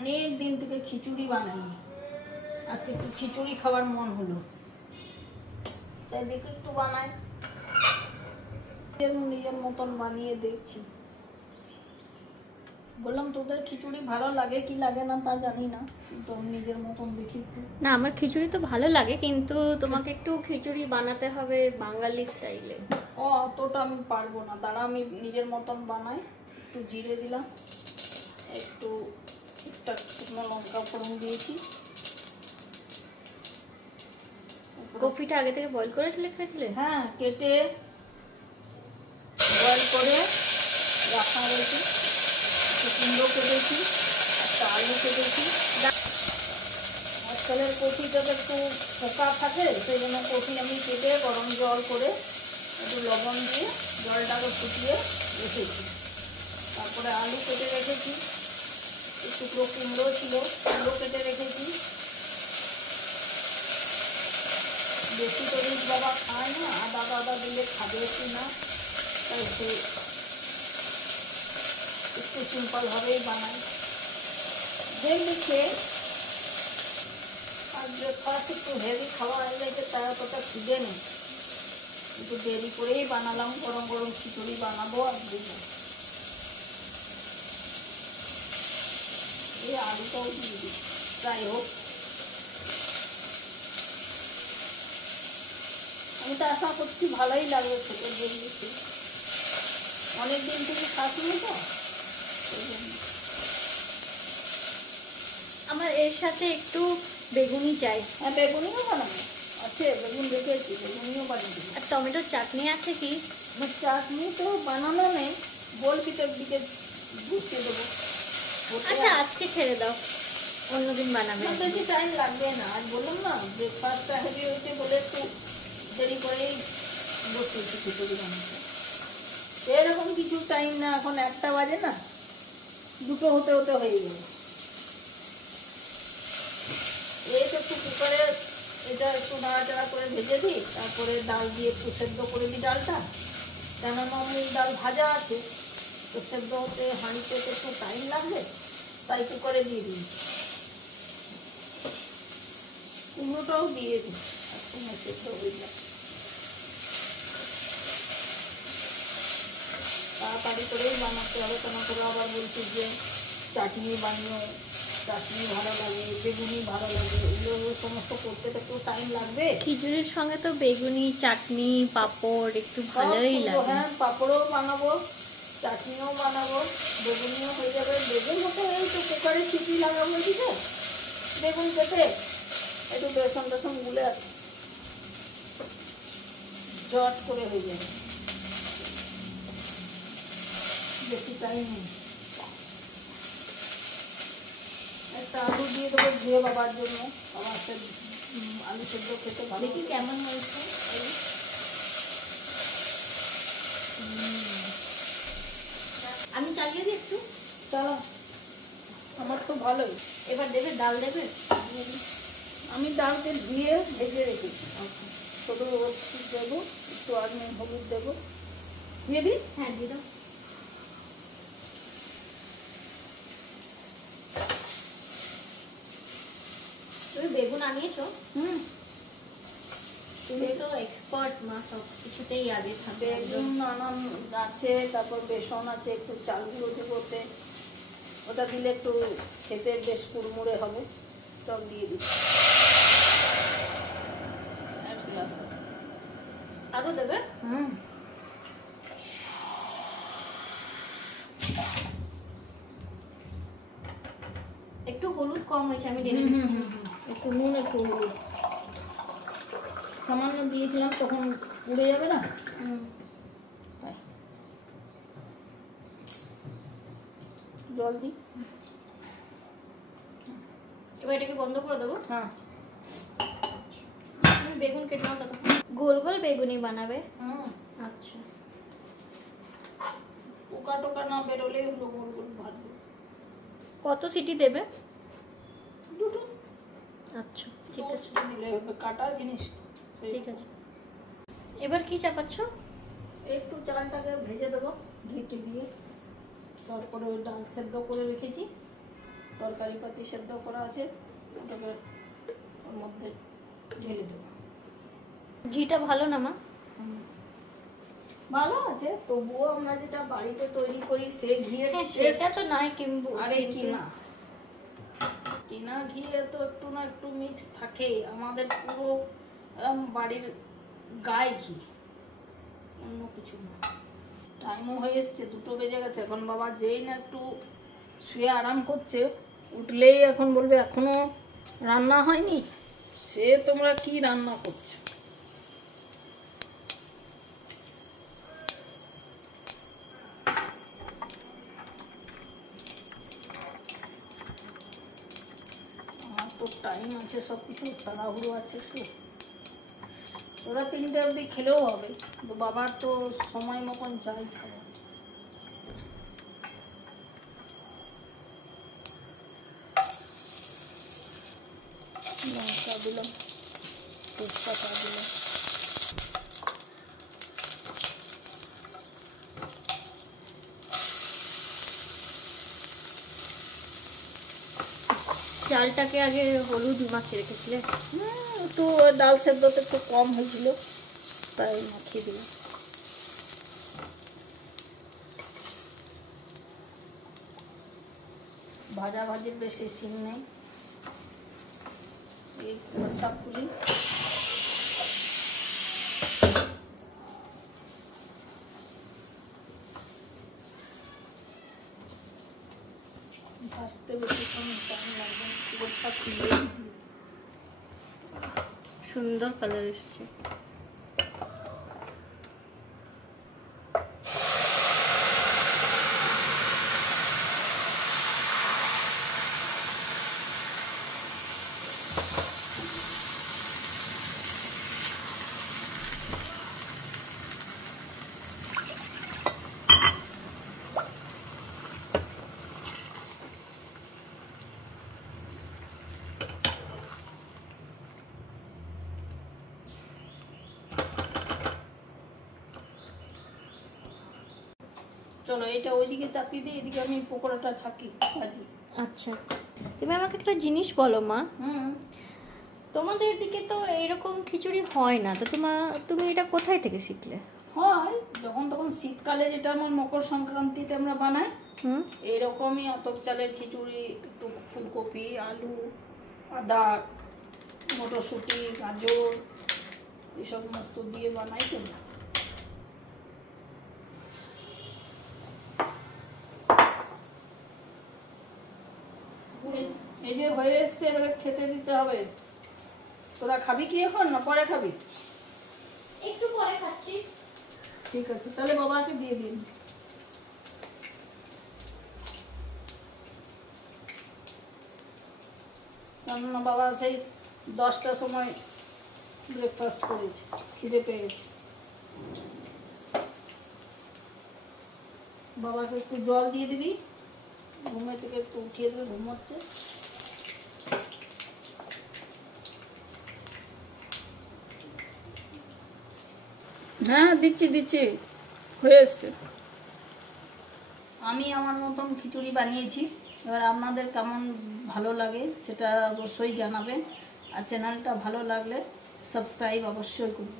অনেক দিন থেকে খিচুড়ি বানাইনি, আজকে একটু খিচুড়ি খাবার মন হলো, তাই দেখি একটু বানাই। নিজের মতন বানিয়ে দেখছি। বললাম তোদের খিচুড়ি ভালো লাগে কি লাগে না তা জানি না, তো নিজের মতন দেখি একটু। না, আমার খিচুড়ি তো ভালো লাগে, কিন্তু তোমাকে একটু খিচুড়ি বানাতে হবে বাঙালি স্টাইলে। ও অতটা আমি পারবো না, দাঁড়া আমি নিজের মতন বানাই। একটু জিরে দিলাম, একটু একটা শুকনো লঙ্কা ফোড়ন দিয়েছি। কপিটা আগে থেকে বয়েল করে রেখেছিলে? হ্যাঁ, কেটে বয়েল করে রাখা রয়েছে। একটু কুমড়ো কেটেছি, একটা আলু কেটেছি। আজকালের কপিটাতে একটু পোকা থাকে, সেই জন্য কপি আমি কেটে গরম জল করে একটু লবণ দিয়ে জলটাকে ফুটিয়ে রেখেছি। তারপরে আলু কেটে রেখেছি, একটু কুমড়ো ছিল, কুমড়ো কেটে রেখেছি। বেশি তো রিচ বাবা খায় না, আদা দিলে খাবে কি না, তাই সে একটু সিম্পলভাবেই বানাই। দেখবি খেয়ে আর ব্রেকফাস্ট একটু হেভি খাওয়া হয়ে গেছে, তার অতটা খিদে নেই, একটু দেরি করেই বানালাম। গরম গরম খিচুড়ি বানাবো আর দিব। এই আলুটাও দিয়ে দিই, যাই হোক। আমি তো আশা করছি ভালোই লাগবে খেতে, দেখবি অনেকদিন থেকে খাসনি তো সেই জন্য। আমার এর সাথে একটু বেগুনি চাই। হ্যাঁ, বেগুনিও বানাবো, আছে বেগুন রেখেছি, বেগুনিও বানিয়ে দেবো। আর টমেটোর চাটনি আছে কি? আমার চাটনি তো বানানো নেই, বলবি তোর দিকে বুঝতে দেবো। আচ্ছা, আজকে ছেড়ে দাও, অন্যদিন বানাবে। বেশি টাইম লাগবে না, আজ বললাম না ব্রেকফাস্টটা হেভি হয়েছে বলে একটু দেরি করেই বসেছি খিচুড়ি বানাতে। এরকম কিছু টাইম না, এখন 1টা বাজে না, 2টো হতে হতে হয়ে যাবে। এই তো একটু কুকারে এটা একটু নাড়াচাড়া করে ভেজে দিই, তারপরে ডাল দিয়ে একটু সেদ্ধ করে দিই ডালটা, কেননা মুগ ডাল ভাজা আছে, তো সেদ্ধ হতে হাঁড়িতে একটু টাইম লাগবে, তাই কুকারে দিয়ে দিই। কুমড়োটাও দিয়ে দিই, একটু সেদ্ধ হয়ে যায়, তাড়াতাড়ি করেই বানাতে হবে। কেন করে আবার বলছি যে চাটনি বানিয়ে, চাটনি ভালো লাগে, বেগুনি ভালো লাগে, এগুলো সমস্ত করতে তো একটু টাইম লাগবে। খিচুড়ির সঙ্গে তো বেগুনি, চাটনি, পাঁপড় একটু ভালোই লাগে। হ্যাঁ, পাঁপড়ও বানাবো, চাটনিও বানাবো, বেগুনিও হয়ে যাবে। বেগুন হতে এই তো কুকারে সিটি লাগাবো, ঠিক আছে, বেগুন কেটে একটু বেসন টেসন গুলে জট করে হয়ে যাবে, বেশি টাইম নেই। একটা আলু দিয়ে দেবো ধুয়ে বাবার জন্য, আমার সে আলু সেদ্ধ খেতে ভালো। দেখি কেমন হয়েছে। আমি চালিয়ে দিই একটু। চলো, আমার তো ভালোই। এবার দেবে, ডাল দেবে? আমি ডালকে ধুয়ে ভেজে রেখেছি, ছোটো দেবো, একটু আজমিন হলুদ দেবো, দিয়ে দিই। হ্যাঁ, দিয়ে দাও। তুমি বেগুন আনিয়েছো? তুমি তো এক্সপার্ট মা, সব কিছুতেই আগে থাকে। বেগুন নানান আছে, তারপর বেসন আছে, একটু চাল গুঁড়ো দেবোতে, ওটা দিলে একটু খেতে বেশ কুড়মুড়ে হবে। সব দিয়ে দিই, এক গ্লাস আরো দেবে? একটু হলুদ কম হয়েছে, আমি ঢেলে দিচ্ছি। একটু নুন, একটু হলুদ সামান্য দিয়েছিলাম, তখন উড়ে যাবে না। জল দিই। এবার এটাকে বন্ধ করে দেবো। হ্যাঁ, তুমি বেগুন কেটে নাও, ততক্ষণ গোল গোল বেগুনি বানাবে। আচ্ছা, পোকা টোকা না বেরোলেই হলো, গোল গোল ভাজবো। কত সিটি দেবে? 2টো। আচ্ছা, ঠিক আছে, দিলে হবে, কাটা জিনিস। ঠিক আছে। এবার কি চাপাচ্ছ? একটু চালটাকে ভেজে দেবো ঘিটে দিয়ে, তারপরে ওই ডাল সেদ্ধ করে রেখেছি তরকারি পাতি সেদ্ধ করা আছে, ওটাকে ওর মধ্যে ঢেলে দেবো। ঘিটা ভালো না মা? ভালো আছে, তবুও আমরা যেটা বাড়িতে তৈরি করি সে ঘিয়ের সেটা তো নয় কিনবো, আরে কিনা ঘিয়ে তো একটু না একটু মিক্স থাকে। আমাদের পুরো বাড়ির গায়ে ঘি, অন্য কিছু না। টাইমও হয়ে এসছে, 2টো বেজে গেছে। এখন বাবা যেই না একটু শুয়ে আরাম করছে, উঠলেই এখন বলবে এখনো রান্না হয়নি। সে তোমরা কি রান্না করছো? আমার তো টাইম আছে, সব কিছু তাড়াহুড়ো আছে তো। ওরা 3টে অবধি খেলেও হবে, তো বাবার তো সময় মতন চাই খাবার। লঙ্কা দিলাম, তেজপাতা দিলাম। চালটাকে আগে হলুদ মাখিয়ে রেখেছিলে? একটু ডাল সেদ্ধতে একটু কম হয়েছিল, তাই মাখিয়ে দিলাম। ভাজাভাজির বেশি সিন নেই। এই কুয়ারটা খুলি, ভাজতে বেশিক্ষণ টাইম লাগবে না। কুয়ারটা খুলে সুন্দর কালার এসেছে। চলো এটা ওইদিকে চাপিয়ে দিই, এদিকে আমি পকোড়াটা ছাকি ভাজি। আচ্ছা, তুমি আমাকে একটা জিনিস বলো মা, হুম, তোমাদের দিকে তো এরকম খিচুড়ি হয় না, তো তুমি এটা কোথায় থেকে শিখলে? হয় যখন তখন শীতকালে, যেটা আমার মকর সংক্রান্তিতে আমরা বানাই এইরকমই আতপ চালের খিচুড়ি, একটু ফুলকপি, আলু, আদা, মটরশুঁটি, গাজর এসব সমস্ত দিয়ে বানাই তো। এই যে হয়ে এসছে, এবারে খেতে দিতে হবে। তোরা খাবি কি এখন না পরে খাবি? একটু পরে খাচ্ছি। ঠিক আছে, তাহলে বাবাকে দিয়ে দিন। কেননা বাবা সেই 10টার সময় ব্রেকফাস্ট করেছে, খিদে পেয়েছে। বাবাকে একটু জল দিয়ে দিবি, ঘুমে থেকে একটু উঠিয়ে দেবে, ঘুমোচ্ছে। হ্যাঁ দিচ্ছি, হয়ে এসছে। আমি আমার মতন খিচুড়ি বানিয়েছি, এবার আপনাদের কেমন ভালো লাগে সেটা অবশ্যই জানাবেন। আর চ্যানেলটা ভালো লাগলে সাবস্ক্রাইব অবশ্যই করুন।